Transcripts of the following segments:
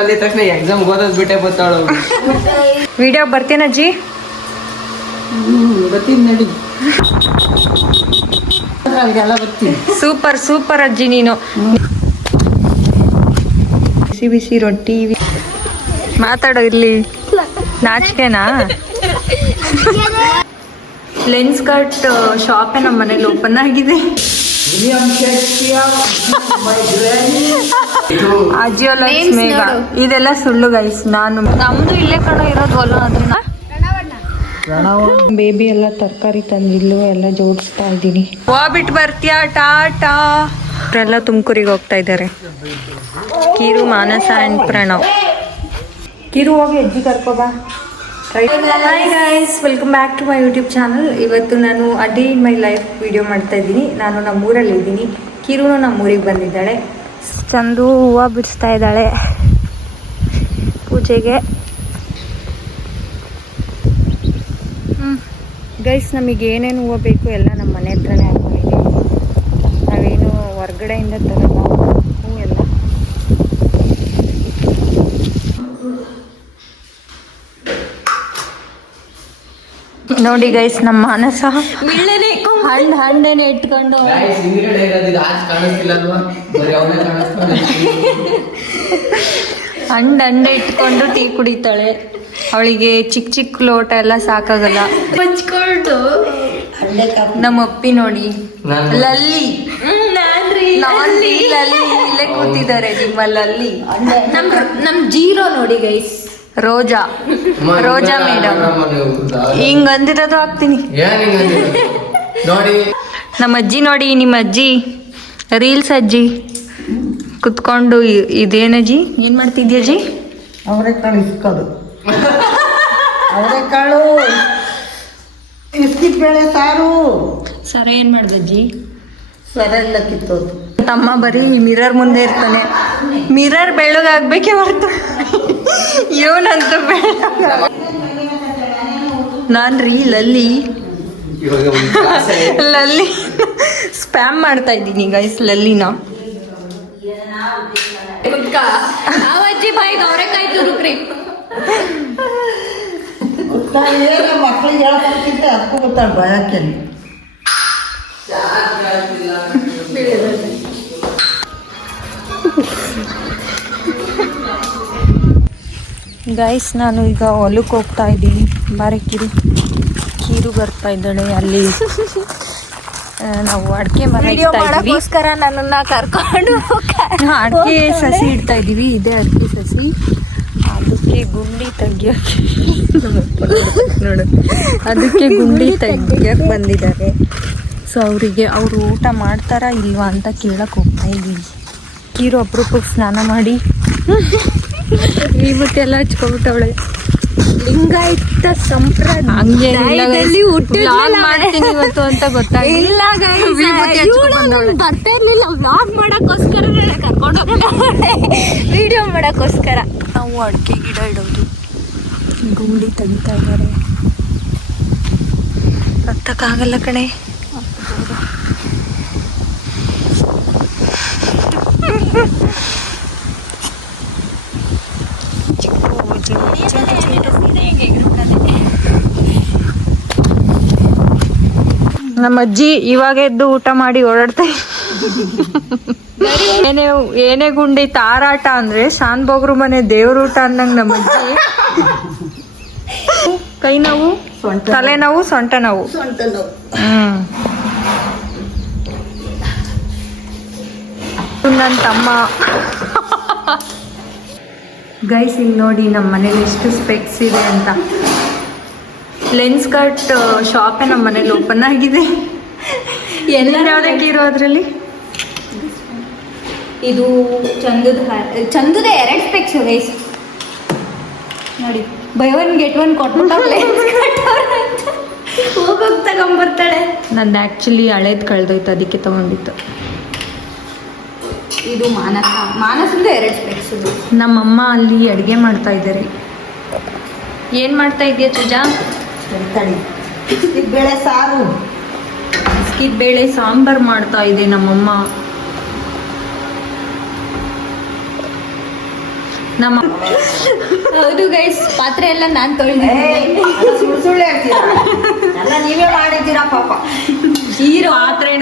ಅಲ್ಲಿ ತಕ್ಷಣ ಎಕ್ಸಾಮ್ ಓದೋದು ಬಿಟ್ಟೆ ಬರ್ತಾಳು. ವಿಡಿಯೋ ಬರ್ತೀನಜ್ಜಿ? ಬರ್ತೀನಿ ನಡಿ. ಸೂಪರ್ ಸೂಪರ್ ಅಜ್ಜಿ ನೀನು. ಬಿಸಿ ಬಿಸಿ ರೊಟ್ಟಿ. ಮಾತಾಡೋ ಇಲ್ಲಿ, ನಾಚಿಕೆನಾ? ಲೆನ್ಸ್ ಕಟ್ ಶಾಪೇ ನಮ್ಮ ಮನೇಲಿ ಓಪನ್ ಆಗಿದೆ. ಅಜಿಯೋಲಕ್ಸ್ ಮೇಘ ಇದೆಲ್ಲ ಸುಳ್ಳು ಗೈಸ್. ನಮ್ದು ಇಲ್ಲೇ ಕಣ ಇರೋದು ಹೊಲ. ಅದನ್ನ ಬೇಬಿ ಎಲ್ಲ ತರಕಾರಿ ತಂದಿಲ್ಲು ಎಲ್ಲ ಜೋಡಿಸ್ತಾ ಇದ್ದೀನಿ. ಹೋಗ್ಬಿಟ್ಟು ಬರ್ತೀಯಾ? ಟಾಟಾ. ಎಲ್ಲ ತುಮಕೂರಿಗೆ ಹೋಗ್ತಾ ಇದ್ದಾರೆ. ಕಿರು, ಮಾನಸ ಅಂಡ್ ಪ್ರಣವ್. ಕಿರು ಹೋಗಿ ಅಜ್ಜಿ ಕರ್ಕೋಬಾ. Hi guys, welcome back to my YouTube channel. ಇವತ್ತು ನಾನು a day in my life video ಮಾಡ್ತಾ ಇದ್ದೀನಿ. ನಾನು ನಮ್ಮೂರಲ್ಲಿ ಇದ್ದೀನಿ. ಕಿರುನು ನಮ್ಮೂರಿಗೆ ಬಂದಿದ್ದಾಳೆ. ಚಂದು ಹೂವು ಬಿಡಿಸ್ತಾ ಇದ್ದಾಳೆ ಪೂಜೆಗೆ. ಗೈಸ್, ನಮಗೆ ಏನೇನು ಹೂವು ಬೇಕು ಎಲ್ಲ ನಮ್ಮ ಮನೆ ಹತ್ರನೇ ಹಾಕೊಂಡಿದ್ದೀವಿ. ನಾವೇನು ಹೊರ್ಗಡೆಯಿಂದ ತರಲ್ಲ ಹೂವೆಲ್ಲ. ನೋಡಿ ಗೈಸ್, ನಮ್ಮ ಮಾನಸ ಹಣ್ಣೇನೆ ಇಟ್ಕೊಂಡು ಹಣ್ಣೆ ಇಟ್ಕೊಂಡು ಟೀ ಕುಡಿತಾಳೆ. ಅವಳಿಗೆ ಚಿಕ್ಕ ಚಿಕ್ಕ ಲೋಟ ಎಲ್ಲ ಸಾಕಾಗಲ್ಲ. ನಮ್ಮ ಅಪ್ಪಿ ನೋಡಿ, ಲಲ್ಲಿ ಲಲ್ಲಿ ಇಲ್ಲೇ ಕೂತಿದ್ದಾರೆ. ನಿಮ್ಮ ಲಲ್ಲಿ ನಮ್ ಜೀರೋ ನೋಡಿ ಗೈಸ್, ರೋಜಾ ಮೇಡಮ್. ಹಿಂಗ್ ಅಂದಿರೋದು ಹಾಕ್ತೀನಿ. ನಮ್ಮ ಅಜ್ಜಿ ನೋಡಿ, ನಿಮ್ಮ ಅಜ್ಜಿ ರೀಲ್ಸ್ ಅಜ್ಜಿ ಕುತ್ಕೊಂಡು. ಇದೇನಜ್ಜಿ ಏನ್ ಮಾಡ್ತಿದ್ಯ ಅಜ್ಜಿ? ಅವರೆಕಾಳು ಇಸ್ಕೋದು. ಅವರೆಕಾಳು ಇಸ್ಕಿಟ್ ಬೇಳೆ ಸಾರು. ಸರ ಏನ್ ಮಾಡ್ದಜ್ಜಿ? ಸರ ಎಲ್ಲ ಕಿತ್ತೋದು. ತಮ್ಮ ಬರೀ ಮಿರರ್ ಮುಂದೆ ಇರ್ತಾನೆ. ಮಿರರ್ ಬೆಳ್ಳಗಾಗ್ಬೇಕೆ ಹೊರತು ಇವನಂತೂ ಬೆಳ್ಳಗ. ನಾನ್ರಿ ಲಲ್ಲಿ ಸ್ಪ್ಯಾಮ್ ಮಾಡ್ತಾ ಇದ್ದೀನಿ ಗೈಸ್ ಲಲ್ಲಿನ. ಅಜ್ಜಿ ಬಾಯಿಗೆ ಅವರೆಕಾಯಿ ತುರುಕ್ರಿ. ಮಕ್ಳಿಗೆ ಹೇಳ್ಕೊಂತಿದ್ದೆ ಅದಕ್ಕೂ ಗೊತ್ತಾಳ ಭಯಕ್ಕೆ. ಗೈಸ್, ನಾನು ಈಗ ಹೊಲಕ್ಕೆ ಹೋಗ್ತಾ ಇದ್ದೀನಿ. ಬಾರೆ ಕಿರು ಬರ್ತಾ ಇದ್ದಾಳೆ. ಅಲ್ಲಿ ನಾವು ಅಡಿಕೆ ಮರ ಮಾಡೋಕ್ಕೋಸ್ಕರ ನನ್ನನ್ನು ಕರ್ಕೊಂಡು ಅಡಿಕೆ ಸಸಿ ಇಡ್ತಾ ಇದ್ದೀವಿ. ಇದೇ ಅಡಿಕೆ ಸಸಿ. ಅದಕ್ಕೆ ಗುಂಡಿ ತೆಗಿಯೋಕ್ಕೆ ನೋಡು, ಅದಕ್ಕೆ ಗುಂಡಿ ತೆಗಿಯೋಕ್ಕೆ ಬಂದಿದ್ದಾರೆ. ಸೊ ಅವರು ಊಟ ಮಾಡ್ತಾರಾ ಇಲ್ವಾ ಅಂತ ಕೇಳಕ್ಕೆ ಹೋಗ್ತಾ ಇದ್ದೀವಿ. ಕಿರು ಅಪರೂಪಕ್ಕೆ ಸ್ನಾನ ಮಾಡಿ ವಿಭೂತಿಯೆಲ್ಲ ಹಚ್ಕೊಬಿಟ್ಟವಳೆ. ಲಿಂಗಾಯತ ಸಂಪ್ರದಾಯದಲ್ಲಿ ಮಾಡ್ತೀನಿ ಇವತ್ತು ಅಂತ ಗೊತ್ತಾಗಿಲ್ಲ. ಬರ್ತಾ ಇರ್ಲಿಲ್ಲ ವ್ಲಾಗ್ ಮಾಡಕ್ಕೋಸ್ಕರ ಕರ್ಕೊಂಡು ವಿಡಿಯೋ ಮಾಡಕ್ಕೋಸ್ಕರ. ನಾವು ಅಡಿಕೆ ಗಿಡ ಇಡೋದು, ಗುಂಡಿ ತೆಗಿತಾ ಇದ್ದಾರೆ. ಹತ್ತಕ್ಕಾಗಲ್ಲ ಕಣೆ. ನಮ್ಮ ಅಜ್ಜಿ ಇವಾಗ ಎದ್ದು ಊಟ ಮಾಡಿ ಓಡಾಡ್ತಾ. ಏನೇ ಗುಂಡಿ ತಾರಾಟ ಅಂದ್ರೆ ಶಾನ್ ಬೋಗ್ರು ಮನೆ ದೇವ್ರೂಟ ಅನ್ನಂಗ್ ನಮ್ಮ ಅಜ್ಜಿ. ಕೈ ನೋವು, ತಲೆ ನೋವು, ಸೊಂಟ ನೋವು. ನನ್ನ ತಮ್ಮ. ಗೈಸ್, ಇಲ್ಲಿ ನೋಡಿ ನಮ್ಮ ಮನೇಲಿ ಎಷ್ಟು ಸ್ಪೆಕ್ಸ್ ಇದೆ ಅಂತ. ಲೆನ್ಸ್ ಕಟ್ ಶಾಪೇ ನಮ್ಮ ಮನೇಲಿ ಓಪನ್ ಆಗಿದೆ. ಯಾವುದಕ್ಕೆ ಇರೋ ಅದರಲ್ಲಿ? ಇದು ಚಂದದ 2 ಸ್ಪೆಕ್ಸ್ ಗೈಸ್ ನೋಡಿ. ಬೈ 1 get 1 ಕೊಟ್ಬಿಟ್ಟು ಹೋಗೋಗಿ ತಗೊಂಬರ್ತಾಳೆ. ನಂದು ಆ್ಯಕ್ಚುಲಿ ಹಳೇದು ಕಳೆದೋಯ್ತು, ಅದಕ್ಕೆ ತಗೊಂಡಿತ್ತು. ಇದು ಮಾನಸದ 2 ಸ್ಪೆಕ್ಸ್. ನಮ್ಮಮ್ಮ ಅಲ್ಲಿ ಅಡುಗೆ ಮಾಡ್ತಾ ಇದ್ದಾರೆ. ಏನು ಮಾಡ್ತಾ ಇದೆಯಾ ಚುಜಾ? ಬೇಳೆ ಸಾರು, ಬಿಸ್ಕಿಟ್ ಬೇಳೆ ಸಾಂಬಾರ್ ಮಾಡ್ತಾ ಇದೆ ನಮ್ಮಮ್ಮ. ನಮ್ಮ ಹೌದು ಗೈಸ್, ಪಾತ್ರೆ ಎಲ್ಲ ನಾನು ತೊಳೆದಿದ್ದೀನಿ. ಸುಳ್ಳು ಸುಳ್ಳು ಹೇಳ್ತೀರಾ ಎಲ್ಲ ನೀವೇ ಮಾಡಿದ್ದೀರಾ ಪಾಪ. ಹೀರೋ ಪಾತ್ರೆ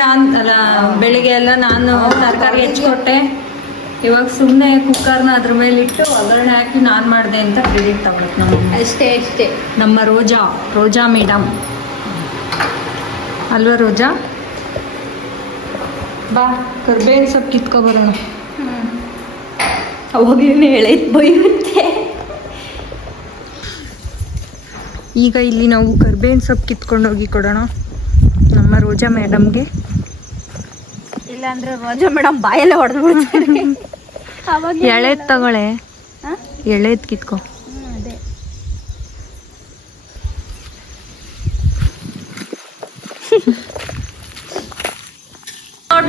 ಅಲ್ಲ ಬೆಳಿಗ್ಗೆ ಎಲ್ಲ ನಾನು ತರಕಾರಿ ಹೆಚ್ಚಿಕೊಟ್ಟೆ. ಇವಾಗ ಸುಮ್ಮನೆ ಕುಕ್ಕರ್ನ ಅದ್ರ ಮೇಲೆ ಇಟ್ಟು ಒಗ್ಗರಣೆ ಹಾಕಿ ನಾನು ಮಾಡಿದೆ ಅಂತ ಕ್ರೆಡಿಟ್ ತಗೊಳಕ್ ನಮ್ಮ ಅಷ್ಟೇ ನಮ್ಮ ರೋಜಾ ಮೇಡಮ್ ಅಲ್ವಾ ರೋಜಾ? ಬಾ ಕರ್ಬೇವಿನ ಸೊಪ್ಪು ಕಿತ್ಕೊಬರೋಣ. ಅವಾಗಲೇ ಹೇಳೈತೆ ಬೈಯುತ್ತೆ. ಈಗ ಇಲ್ಲಿ ನಾವು ಕರ್ಬೇವಿನ ಸೊಪ್ಪು ಕಿತ್ಕೊಂಡೋಗಿ ಕೊಡೋಣ ನಮ್ಮ ರೋಜಾ ಮೇಡಮ್ಗೆ. ಇಲ್ಲಾಂದ್ರೆ ರೋಜಾ ಮೇಡಮ್ ಬಾಯಲ್ಲೇ ಹೊಡೆದು ಬಿಡ್ತಾರೆ. ಎಳೆದ್ ತಗೊಳೆ, ಎಳೆದ್ ಕಿತ್ಕೊ. ಅದೇ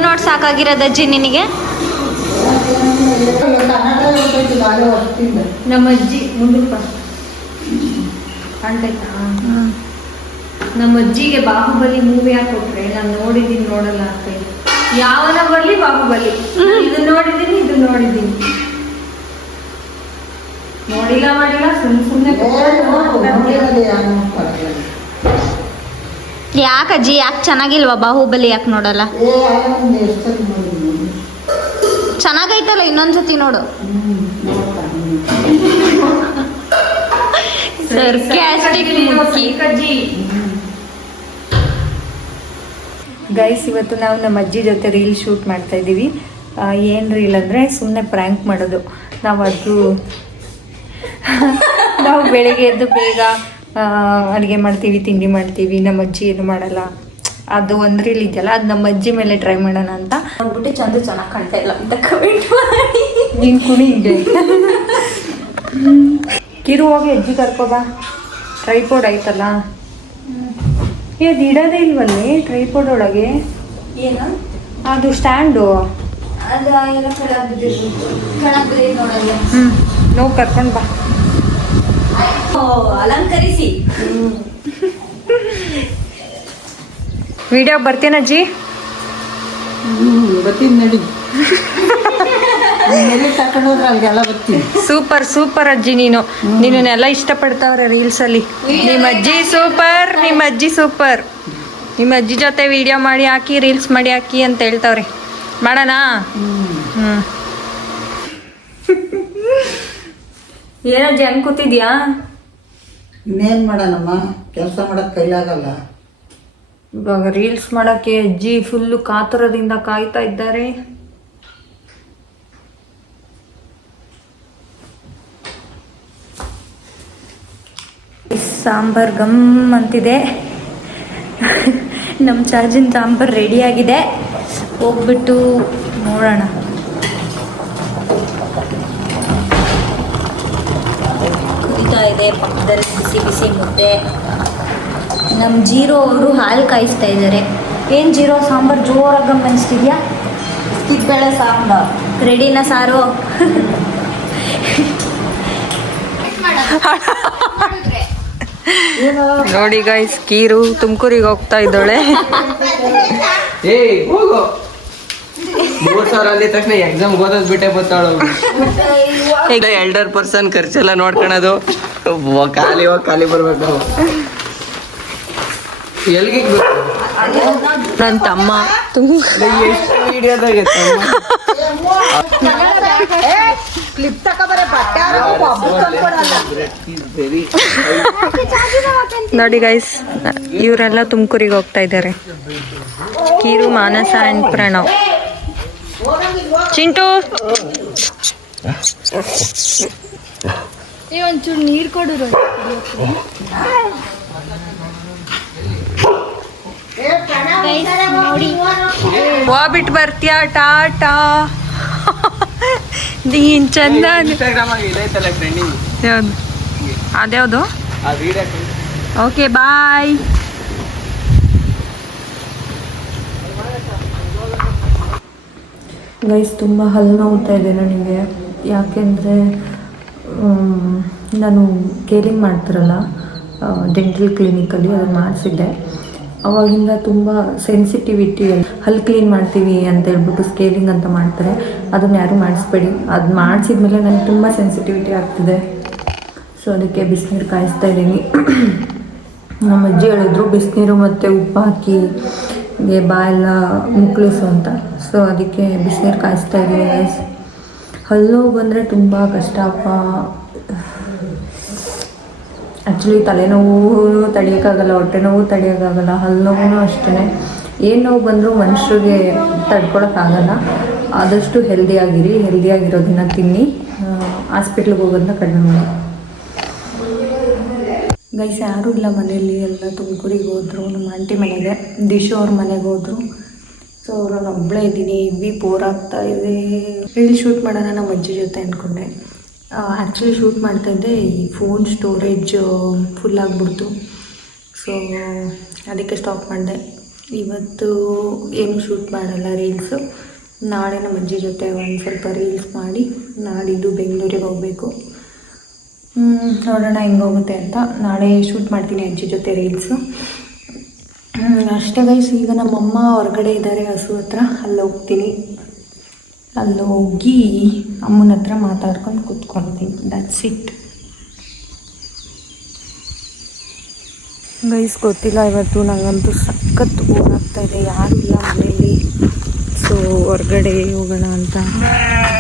ನೋಡ್ ಸಾಕಾಗಿರೋದು ಅಜ್ಜಿ ನಿನಗೆ. ನಮ್ಮ ಅಜ್ಜಿ ಮುಂದಕ್ಕೆ ಕಾಣ್ತೈತಾ? ನಮ್ಮ ಅಜ್ಜಿಗೆ ಬಾಹುಬಲಿ ಮೂವಿ ಹಾಕೊಟ್ರೆ ನಾನು ನೋಡಿದ್ದೀನಿ ನೋಡಲ್ಲ ಅಂತ. ಯಾವನ ಬರ್ಲಿ ಬಾಹುಬಲಿ, ಇದು ನೋಡಿದ್ದೀನಿ ಇದು ನೋಡಿದ್ದೀನಿ, ನೋಡಿಲ್ಲ ಮಾಡಿಲ್ಲ ಸುಮ್ಮನೆ ಯಾಕಜ್ಜಿ, ಯಾಕೆ ಚೆನ್ನಾಗಿಲ್ವಾ ಬಾಹುಬಲಿ? ಯಾಕೆ ನೋಡಲ್ಲ? ಚೆನ್ನಾಗೈತಲ್ಲ, ಇನ್ನೊಂದ್ಸತಿ ನೋಡು. ಗೈಸ್, ಇವತ್ತು ನಾವು ನಮ್ಮ ಅಜ್ಜಿ ಜೊತೆ ರೀಲ್ ಶೂಟ್ ಮಾಡ್ತಾ ಇದ್ದೀವಿ. ಏನು ರೀಲ್ ಅಂದರೆ ಸುಮ್ಮನೆ ಪ್ರ್ಯಾಂಕ್ ಮಾಡೋದು. ನಾವು ಬೆಳಗ್ಗೆ ಎದ್ದು ಬೇಗ ಅಡುಗೆ ಮಾಡ್ತೀವಿ, ತಿಂಡಿ ಮಾಡ್ತೀವಿ. ನಮ್ಮ ಅಜ್ಜಿ ಏನು ಮಾಡಲ್ಲ. ಅದು ಒಂದು ರೀಲ್ ಇದೆಯಲ್ಲ, ಅದು ನಮ್ಮ ಅಜ್ಜಿ ಮೇಲೆ ಟ್ರೈ ಮಾಡೋಣ ಅಂತ ಅಂದ್ಬಿಟ್ಟು ಚೆನ್ನಾಗಿ ಕಾಣ್ತಾ ಇಲ್ಲ ಅಂತ ಕಮೆಂಟ್ ಮಾಡಿ ನಿನ್ ಕುಣಿ ಇದೆ. ಕಿರು ಹೋಗಿ ಅಜ್ಜಿ ಕರ್ಕೊಬಾ. ಟ್ರೈಪೋಡ್ ಐತಲ್ಲ, ಅದು ಇಡೋದೇ ಇಲ್ವಲ್ಲಿ ಟ್ರೈಪೋಡ್ ಒಳಗೆ. ಏನು ಅದು ಸ್ಟ್ಯಾಂಡು ಅದು ಎಲ್ಲ ಕೆಳಗೆ ನೋಡಲ್ಲ. ನೋವು ಕರ್ಕೊಂಡು ಬಾ. ಅಲಂಕರಿಸಿ ವಿಡಿಯೋ ಬರ್ತೀನಜ್ಜಿ? ಬರ್ತೀನಿ ನಡಿ. ಕರ್ಕೊಂಡೋದ್ರೆ ಅಲ್ಲಿಗೆಲ್ಲ ಬರ್ತೀನಿ. ಸೂಪರ್ ಸೂಪರ್ ಅಜ್ಜಿ, ನೀನೆಲ್ಲ ಇಷ್ಟಪಡ್ತಾವ್ರೆ ರೀಲ್ಸ್ ಅಲ್ಲಿ. ನಿಮ್ಮ ಅಜ್ಜಿ ಸೂಪರ್, ನಿಮ್ಮ ಅಜ್ಜಿ ಸೂಪರ್. ನಿಮ್ಮ ಅಜ್ಜಿ ಜೊತೆ ವಿಡಿಯೋ ಮಾಡಿ ಹಾಕಿ, ರೀಲ್ಸ್ ಮಾಡಿ ಹಾಕಿ ಅಂತ ಹೇಳ್ತಾವ್ರೆ. ಮಾಡೋಣ? ಏನಜ್ಜಿ ಹಂಗೆ ಕೂತಿದ್ಯಾ? ಇನ್ನೇನು ಮಾಡೋಣಮ್ಮ, ಕೆಲಸ ಮಾಡೋಕ್ಕೆ ಕೈಲಾಗಲ್ಲ. ಇವಾಗ ರೀಲ್ಸ್ ಮಾಡೋಕ್ಕೆ ಅಜ್ಜಿ ಫುಲ್ಲು ಕಾತುರದಿಂದ ಕಾಯ್ತಾ ಇದ್ದಾರೆ. ಸಾಂಬಾರ್ ಗಮ್ ಅಂತಿದೆ. ನಮ್ಮ ಚಾರ್ಜಿನ ಸಾಂಬಾರ್ ರೆಡಿಯಾಗಿದೆ, ಹೋಗ್ಬಿಟ್ಟು ನೋಡೋಣ. ಕುದಿತಾ ಇದೆ, ಪಕ್ಕದಲ್ಲಿ ಬಿಸಿ ಬಿಸಿ ಮುದ್ದೆ. ನಮ್ಮ ಜೀರೋ ಅವರು ಹಾಲು ಕಾಯಿಸ್ತಾ ಇದ್ದಾರೆ. ಏನು ಜೀರೋ, ಸಾಂಬಾರು ಜೋರಾಗಿ ಗಮನಿಸ್ತಿದ್ಯಾ? ಕಿತ್ಬೇಳೆ ಸಾಂಬಾರು ರೆಡಿನಾ ಸಾರು? ನೋಡಿ ಗೈಸ್, ಕೀರು ತುಮಕೂರಿಗೆ ಹೋಗ್ತಾ ಇದ್ದಾಳೆ. ಹೋಗು 3,000 ಅಂದಿದ ತಕ್ಷಣ ಎಕ್ಸಾಮ್ ಓದೋದ್ ಬಿಟ್ಟೆ ಬರ್ತಾಳು. ಎಲ್ಡರ್ ಪರ್ಸನ್ ಖರ್ಚೆಲ್ಲ ನೋಡ್ಕೊಳೋದು, ಖಾಲಿ ಬರ್ಬೇಕು. ಎಲ್ಲಿಗೆ ನನ್ನ ತಮ್ಮ ವಿಡಿಯೋದಾಗ ನೋಡಿ ಗೈಸ್, ಇವರೆಲ್ಲ ತುಮಕೂರಿಗೆ ಹೋಗ್ತಾ ಇದ್ದಾರೆ. ಕೀರು, ಮಾನಸ ಆ್ಯಂಡ್ ಪ್ರಣವ್. ಚಿಂಟು ಒಂಚೂರು ನೀರು ಕೊಡು. ಹೋಗ್ಬಿಟ್ಟು ಬರ್ತೀಯಾ? ಟಾಟಾ. ನೀನ್ ಚಂದ. ಯಾವ್ದು ಅದ್ಯಾವುದು? Okay bye. ಗೈಸ್, ತುಂಬ ಹಲ್ಲು ನೋವ್ತಾ ಇದೆ ನನಗೆ. ಯಾಕೆಂದರೆ ನಾನು ಕೇರಿಂಗ್ ಮಾಡ್ತಾರಲ್ಲ ಡೆಂಟಲ್ ಕ್ಲಿನಿಕಲ್ಲಿ, ಅದನ್ನು ಮಾಡಿಸಿದ್ದೆ. ಅವಾಗಿಂದ ತುಂಬ ಸೆನ್ಸಿಟಿವಿಟಿ. ಹಲ್ಲು ಕ್ಲೀನ್ ಮಾಡ್ತೀವಿ ಅಂತ ಹೇಳ್ಬಿಟ್ಟು ಸ್ಕೇಲಿಂಗ್ ಅಂತ ಮಾಡ್ತಾರೆ, ಅದನ್ನು ಯಾರೂ ಮಾಡಿಸ್ಬೇಡಿ. ಅದು ಮಾಡಿಸಿದ್ಮೇಲೆ ನನಗೆ ತುಂಬ ಸೆನ್ಸಿಟಿವಿಟಿ ಆಗ್ತಿದೆ. ಸೊ ಅದಕ್ಕೆ ಬಿಸಿನೀರು ಕಾಯಿಸ್ತಾ ಇದ್ದೀನಿ. ನಮ್ಮ ಅಜ್ಜಿ ಹೇಳಿದ್ರು ಬಿಸಿನೀರು ಮತ್ತು ಉಪ್ಪು ಹಾಕಿ ಬಾಯೆಲ್ಲ ಮುಕ್ಕಳಿಸು ಅಂತ. ಸೊ ಅದಕ್ಕೆ ಬಿಸಿನೀರು ಕಾಯಿಸ್ತಾ ಇದ್ದೀನಿ ಗೈಸ್. ಹಲ್ಲು ಬಂದರೆ ತುಂಬ ಕಷ್ಟ ಅಪ್ಪ. ಆ್ಯಕ್ಚುಲಿ ತಲೆನೋವು ತಡೆಯೋಕ್ಕಾಗಲ್ಲ, ಹೊಟ್ಟೆ ನೋವು ತಡೆಯೋಕ್ಕಾಗಲ್ಲ, ಹಲ್ಲು ನೋವು ಅಷ್ಟೇ. ಏನು ನೋವು ಬಂದರೂ ಮನುಷ್ಯರಿಗೆ ತಡ್ಕೊಳಕ್ಕಾಗಲ್ಲ. ಆದಷ್ಟು ಹೆಲ್ದಿಯಾಗಿರೋದನ್ನ ತಿನ್ನಿ, ಹಾಸ್ಪಿಟ್ಲಿಗೆ ಹೋಗೋದನ್ನ ಕಡಿಮೆ ಮಾಡಿ. ಗೈಸ್ ಯಾರೂ ಇಲ್ಲ ಮನೆಯಲ್ಲಿ, ಎಲ್ಲ ತುಮಕೂರಿಗೆ ಹೋದರು. ನಮ್ಮ ಆಂಟಿ ಮನೆಗೆ, ದಿಶು ಅವ್ರ ಮನೆಗೆ ಹೋದರು. ಸೊ ನಾನು ಒಬ್ಬಳೇ ಇದ್ದೀನಿ. ಹೆವಿ ಬೋರ್ ಆಗ್ತಾ ಇದೆ. ರೀಲ್ ಶೂಟ್ ಮಾಡೋಣ ನಮ್ಮ ಅಜ್ಜಿ ಜೊತೆ ಅಂದ್ಕೊಂಡೆ. ಆ್ಯಕ್ಚುಲಿ ಶೂಟ್ ಮಾಡ್ತಾಯಿದ್ದೆ, ಈ ಫೋನ್ ಸ್ಟೋರೇಜ್ ಫುಲ್ ಆಗಿಬಿಡ್ತು. ಸೊ ಅದಕ್ಕೆ ಸ್ಟಾಪ್ ಮಾಡಿದೆ. ಇವತ್ತು ಏನು ಶೂಟ್ ಮಾಡಲ್ಲ ರೀಲ್ಸು. ನಾಳೆ ನಮ್ಮ ಅಜ್ಜಿ ಜೊತೆ ಒಂದು ಸ್ವಲ್ಪ ರೀಲ್ಸ್ ಮಾಡಿ ನಾಡಿದ್ದು ಬೆಂಗಳೂರಿಗೆ ಹೋಗಬೇಕು. ನೋಡೋಣ ಹೆಂಗೋಗುತ್ತೆ ಅಂತ. ನಾಳೆ ಶೂಟ್ ಮಾಡ್ತೀನಿ ಅಜ್ಜಿ ಜೊತೆ ರೀಲ್ಸು. ಅಷ್ಟೇ ಗೈಸ್. ಈಗ ನಮ್ಮಮ್ಮ ಹೊರಗಡೆ ಇದ್ದಾರೆ ಹಸು ಹತ್ರ, ಅಲ್ಲಿ ಹೋಗ್ತೀನಿ. ಅಲ್ಲಿ ಹೋಗಿ ಅಮ್ಮನ ಹತ್ರ ಮಾತಾಡ್ಕೊಂಡು ಕೂತ್ಕೊಳ್ತೀನಿ. That's it guys. ಗೊತ್ತಿಲ್ಲ, ಇವತ್ತು ನನಗಂತೂ ಸಖತ್ ಬೋರ್ ಆಗ್ತಾಯಿದೆ, ಯಾರೂ ಇಲ್ಲ ಮನೆಯಲ್ಲಿ. ಸೊ ಹೊರಗಡೆ ಹೋಗೋಣ ಅಂತ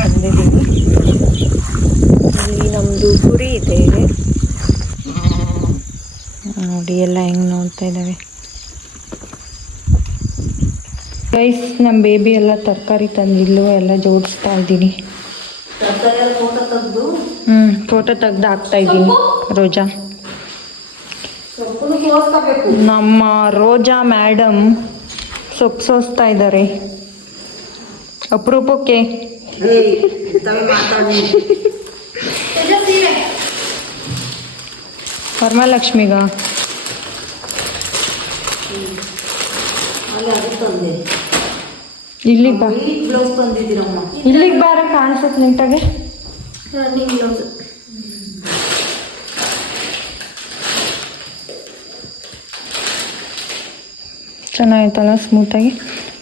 ಬಂದಿದ್ದೀನಿ. ಇಲ್ಲಿ ನಮ್ಮದು ಕುರಿ ಇದೆ ನೋಡಿ, ಎಲ್ಲ ಹೆಂಗೆ ನೋಡ್ತಾ ಇದ್ದಾವೆ ಗೈಸ್. ನಮ್ಮ ಬೇಬಿ ಎಲ್ಲ ತರಕಾರಿ ತಂದಿಲ್ಲ, ಎಲ್ಲ ಜೋಡಿಸ್ತಾ ಇದ್ದೀನಿ. ಫೋಟೋ ತೆಗ್ದು ಹಾಕ್ತಾ ಇದ್ದೀನಿ. ರೋಜಾ, ನಮ್ಮ ರೋಜಾ ಮೇಡಮ್ ಸೊಪ್ಪು ಸೋಸ್ತಾ ಇದ್ದಾರೆ ಅಪರೂಪಕ್ಕೆ. ವರಮಹಾಲಕ್ಷ್ಮಿಗ ಇಲ್ಲಿಗೆ ಬಾ, ಇಲ್ಲಿಗೆ ಬಾರ ಕಾಣಿಸುತ್ತೆ ನೀಟಾಗೆ. ಚೆನ್ನಾಗಿತ್ತಲ್ಲ ಸ್ಮೂತಾಗಿ.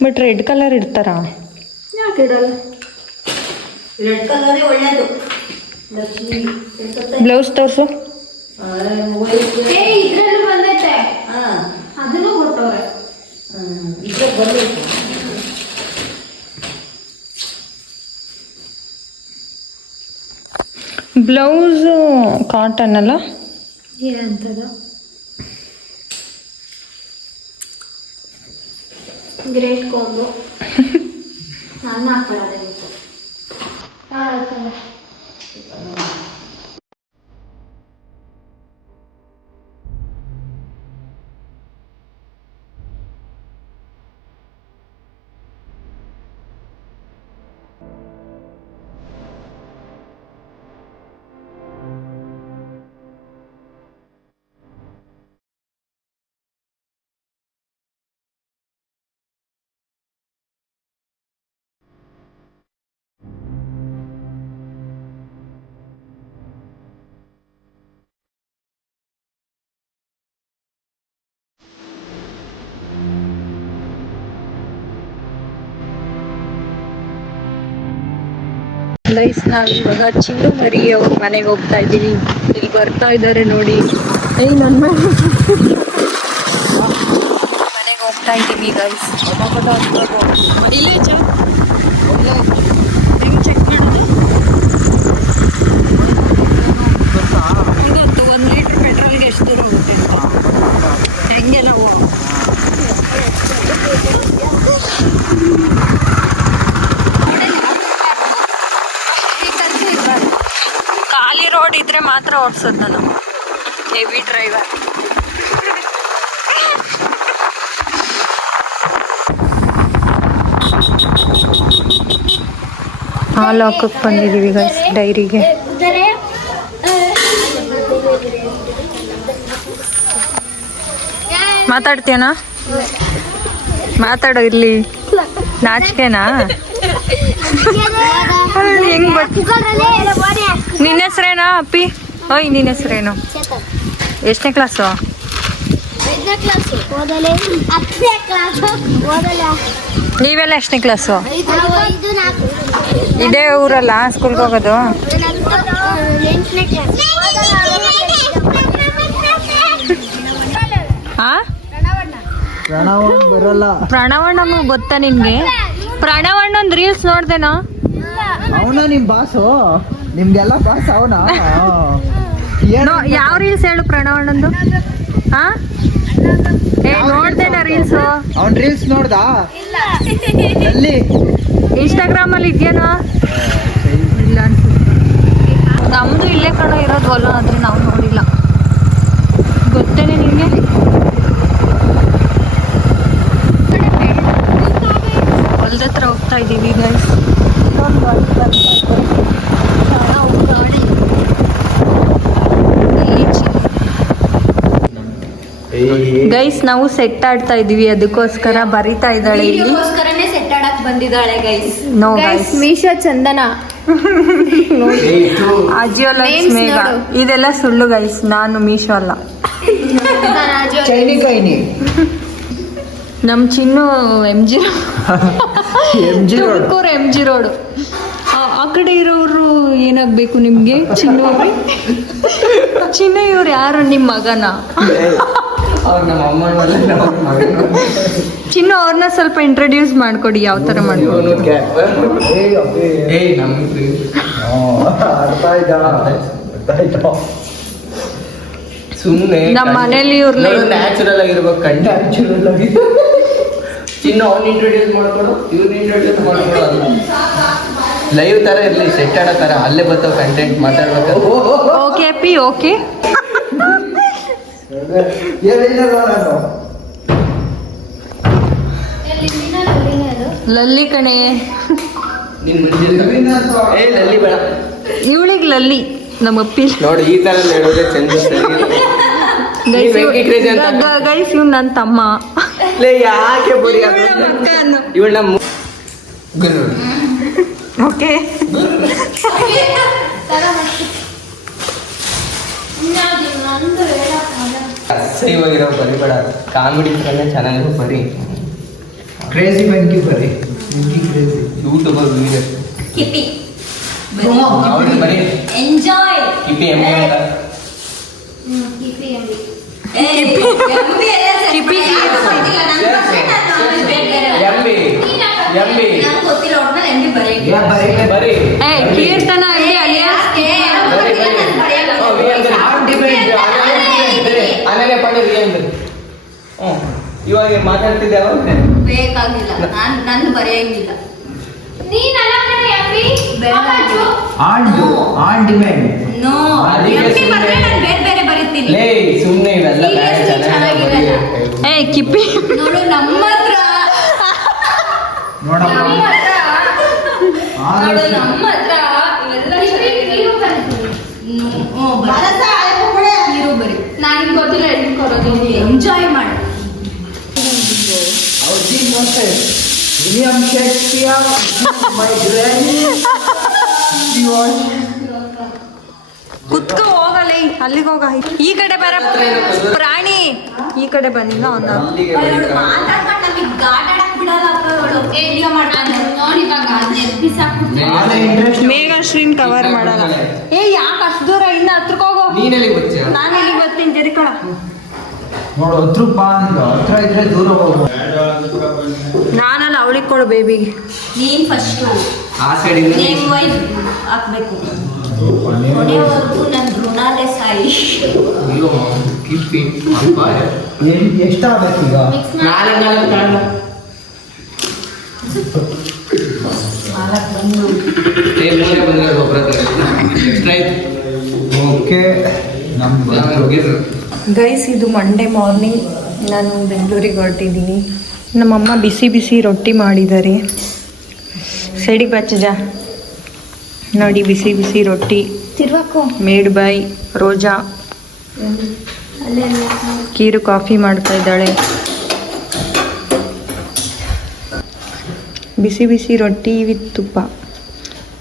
ಬಟ್ ರೆಡ್ ಕಲರ್ ಇಡ್ತಾರಾ? ರೆಡ್ ಕಲರೇ ಒಳ್ಳೇದು. ಬ್ಲೌಸ್ ತೋರಿಸು. ಬ್ಲೌಸು ಕಾಟನ್ ಅಲ್ಲ, ಏನಂತದ ಗ್ರೇಟ್ ಕಾಂಬೋ. ನಾನು ಹಾಕೊಳ್ಳೋದೇ ಗೈಸ್. ನಾವು ಇವಾಗ ಚಿನ್ನು ಮರಿ ಅವ್ರ ಮನೆಗೆ ಹೋಗ್ತಾ ಇದ್ದೀವಿ. ಇಲ್ಲಿ ಬರ್ತಾ ಇದ್ದಾರೆ ನೋಡಿ. ನನ್ನ ಮನೆಗೆ ಹೋಗ್ತಾ ಇದ್ದೀವಿ ಗೈಸ್. ಚೆಕ್ ಮಾಡೋದು 1 ಲೀಟ್ರ್ ಪೆಟ್ರೋಲ್ಗೆ ಎಷ್ಟು ದೂರ ಹೋಗುತ್ತೆ ಅಂತ ಹೆಂಗೆ ನಾವು ಖಾಲಿ ರೋಡ್ ಇದ್ರೆ ಮಾತ್ರ ಓಡಿಸೋದು ನಾನು. Heavy driver. ಹಾಲು ಹಾಕಕ್ಕೆ ಬಂದಿದ್ದೀವಿ ಗೈಸ್ ಡೈರಿಗೆ. ಮಾತಾಡ್ತೀಯನಾ? ಮಾತಾಡೋ ಇಲ್ಲಿ. ನಾಚಿಕೆನಾ? ಹೆಂಗ್ ನಿನ್ನ ಹೆಸ್ರೇನಾ ಅಪ್ಪಿ? ಓಯ್ ನಿನ್ನ ಹೆಸ್ರೇನು? ಎಷ್ಟನೇ ಕ್ಲಾಸು? 5ನೇ ಕ್ಲಾಸ್ ಓದಲೆ 10ನೇ ಕ್ಲಾಸ್ ಓದಲೆ ನೀವೆಲ್ಲ ಎಷ್ಟನೇ ಕ್ಲಾಸು? 5 4 ಇದೇ ಊರಲ್ಲ ಸ್ಕೂಲ್ಗೆ ಹೋಗೋದು? 8ನೇ ಕ್ಲಾಸ್ ಆ ಬರಲ್ಲ. ಪ್ರಣವಣ್ಣಂಗೂ ಗೊತ್ತಾ ನಿನ್ಗೆ? ಪ್ರಣವಣ್ಣಂದ್ ರೀಲ್ಸ್ ನೋಡ್ದೇನಾ? ಅವನ ನಿಮ್ ಬಾಸು, ನಿಮ್ಗೆಲ್ಲ ಬಾಸ್ ಅವನ. ಯಾವ ರೀಲ್ಸ್ ಹೇಳು ಪ್ರಣವಣ್ಣಂದು? ಹಾ ನೋಡ್ದೇನಾ ರೀಲ್ಸ್? ಅವನ್ ರೀಲ್ಸ್ ನೋಡ್ದ? ಎಲ್ಲಿ? ಇನ್ಸ್ಟಾಗ್ರಾಮ್ ಅಲ್ಲಿ ಇದೆಯೇನೋ? ಇಲ್ಲ ಅನ್ಸುತ್ತೆ. ನಮ್ದು ಇಲ್ಲೇ ಕಡೆ ಇರೋದು ಹೊಲ, ಆದ್ರೆ ನಾವು ನೋಡಿಲ್ಲ. ಗೊತ್ತೇನೆ ನಿಮಗೆ? ಹೊಲದ ಹತ್ರ ಹೋಗ್ತಾ ಇದ್ದೀವಿ ಗೈಸ್. ಗೈಸ್ ನಾವು ಸೆಟ್ ಆಡ್ತಾ ಇದೀವಿ, ಅದಕ್ಕೋಸ್ಕರ ಬರಿತಾ ಇದ್ದಾಳೆ ಇಲ್ಲಿ. ಸೆಟ್ ಆಡಕ್ ಬಂದಿದ್ದಾಳೆ ಗೈಸ್. ನೋ ಗೈಸ್, ಮೀಶಾ ಚಂದನ ಅಜಿಯೋಲಕ್ಸ್ ಮೇಘ ಇದೆಲ್ಲ ಸುಳ್ಳು ಗೈಸ್. ನಾನು ಮೀಶೋ ಅಲ್ಲ. ಚೈನಿಕೈನಿ ನಮ್ ಚಿನ್ನು MG ರೋಡ್. MG road. ಆ ಕಡೆ ಇರೋರು ಏನಾಗ್ಬೇಕು ನಿಮ್ಗೆ? ಚಿನ್ನು ಇವ್ರು ಯಾರು? ನಿಮ್ ಮಗನ? ಅವ್ರು ನಮ್ಮ ಅಮ್ಮನ ಚಿನ್ನು ಅವ್ರನ್ನ ಸ್ವಲ್ಪ ಇಂಟ್ರೊಡ್ಯೂಸ್ ಮಾಡ್ಕೊಡಿ, ಯಾವ ತರ ಮಾಡ್ಕೊಡಿ. ಸುಮ್ಮನೆ ನಮ್ಮ ಮನೇಲಿ ಇವ್ರ ನ್ಯಾಚುರಲ್ ಆಗಿರ್ಬೇಕು. ನ್ಯಾಚುರಲ್ ಆಗಿ ಚಿನ್ನು ಅವ್ನ ಇಂಟ್ರೊಡ್ಯೂಸ್ ಮಾಡ್ಕೊಡು, ಇವ್ರನ್ನ ಇಂಟ್ರೊಡ್ಯೂಸ್ ಮಾಡ್ಕೊಡು. ಲೈವ್ ತರ ಇರ್ಲಿ, ಸೆಟ್ ಆಡೋ ತರ ಅಲ್ಲೇ ಬರ್ತಾವ ಕಂಟೆಂಟ್ ಮಾತಾಡ್ಬೇಕು. Okay P okay. ಲಲ್ಲಿ ಕಣೆ, ಲಲ್ಲಿ ಬೇಡ, ಇವಳಿಗೆ ಲಲ್ಲಿ ನಮ್ಮ ಅಪ್ಪಿ. ನೋಡಿ ಈ ತರ ಹೇಳಿದ್ರೆ ಚಂದ. ಗೈಸ್ ಇವ್ ನನ್ನ ತಮ್ಮ. ಯಾಕೆ ಬರೀ ಇವಳ ನಮ್ಮ ಓಕೆ. ಅಸಹ್ಯವಾಗಿರೋ ಬರಿ ಬೇಡ, ಕಾಮಿಡಿ ಚೆನ್ನಾಗಿರೋ ಬರಿ. ಕ್ರೇಜಿ ಬೆಂಕಿ ಬರಿ, ಕ್ರೇಜಿ ಯೂಟ್ಯೂಬರ್ ವೀಡಿಯೋ ಕಿಪಿ ಬರೀ ಎಂಜಾಯ್. ಕಿಪಿ ಎಮ್ಮೆ ಅಂತ. ಬರೀ ಕೀರ್ತನ ಅಲ್ಲಿ ಅಲಿಯಾಸ್ ಅನನ್ಯ ಪಾಂಡೆ ಅಂದ್ರೆ ಇವಾಗ ಮಾತಾಡ್ತಿದ್ದೆ ಅವಾಗ ಬೇಕಾಗಿಲ್ಲ, ನಂದು ಬರೆಯಂಗಿಲ್ಲ. On demand. ನೋ ಬೇರೆ ಬೇರೆ ಬರೀತೀನಿ. ಲೇ ಸುಮ್ಮನೆ ಇವೆಲ್ಲ ಕಿಪ್ಪಿ ನೋಡು ನಮ್ಮ ಹತ್ರ ನೋಡಮ್ಮ ನೋಡು ನಮ್ಮ ಹತ್ರ ಇವೆಲ್ಲ ನೀರು ಬರೀ. ನನಗೆ ಗೊತ್ತಿಲ್ಲ ಹೇಳ್ಕೊಡೋದು, ಎಂಜಾಯ್ ಮಾಡಿ. ವಿಲಿಯಂ ಶೇಕ್ಸ್ಪಿಯರ್, ಮೈ ಗ್ರ್ಯಾಂಡ್. ಕುತ್ಕೋ ಹೋಗಲ್ಲ, ಅಲ್ಲಿಗೆ ಹೋಗ. ಈ ಕಡೆ ಬರ ಪ್ರಾಣಿ, ಈ ಕಡೆ ಬಂದಿಲ್ಲ ಅವನ. ಮಾತಾಡ್ಕೊಂಡು ನಮಗೆ ಗಾಡ್ ಆಡಕ್ ಬಿಡಲ್ಲ ಅವಳು. ವಿಡಿಯೋ ಮಾಡ್ಕೊಂಡು ನೋಡಿ ಇವಾಗ ಮೇಘಶ್ರೀನ್ ಕವರ್ ಮಾಡಲ್ಲ. ಯಾಕೆ ಅಷ್ಟು ದೂರ? ಇನ್ನ ಹತ್ರಕ್ಕೆ ಹೋಗೋ. ನೀನೆಲ್ಲಿ ಗೊತ್ತಾ? ನಾನು ಇಲ್ಲಿ ಬರ್ತೀನಿ ಜರಿಕಳ. ನೋಡು ಹತ್ರ ಬಾ ಅಂತ, ಹತ್ರ ಇದ್ರೆ ದೂರ ಹೋಗು. ನಾನಲ್ಲ, ಅವಳಿಗೆ ಕೊಡು ಬೇಬಿಗೆ. ನೀನ್ ಫಸ್ಟು ಆ ಸೈಡಿಂದ ನೇಮ್ ವೈಸ್ ಹಾಕ್ಬೇಕು. ಕೊನೆಯವರೆಗೂ ನನ್ನ ಋಣಾಲೆ ಸಾಯಿ. ಅಯ್ಯೋ ಕಿಪ್ಪಿ ಎಷ್ಟಾಗಬೇಕು ಈಗ? ಗೈಸ್ ಇದು ಮಂಡೇ ಮಾರ್ನಿಂಗ್, ನಾನು ಬೆಂಗಳೂರಿಗೆ ಹೊರಟಿದ್ದೀನಿ. ನಮ್ಮಮ್ಮ ಬಿಸಿ ಬಿಸಿ ರೊಟ್ಟಿ ಮಾಡಿದ್ದಾರೆ. ಸೈಡಿಗೆ ಬಚ್ಚಜ ನೋಡಿ, ಬಿಸಿ ಬಿಸಿ ರೊಟ್ಟಿ ಮೇಡ್ ಬೈ ರೋಜಾ. ಕೀರು ಕಾಫಿ ಮಾಡ್ತಾ ಇದ್ದಾಳೆ. ಬಿಸಿ ಬಿಸಿ ರೊಟ್ಟಿ ವಿತ್ ತುಪ್ಪ.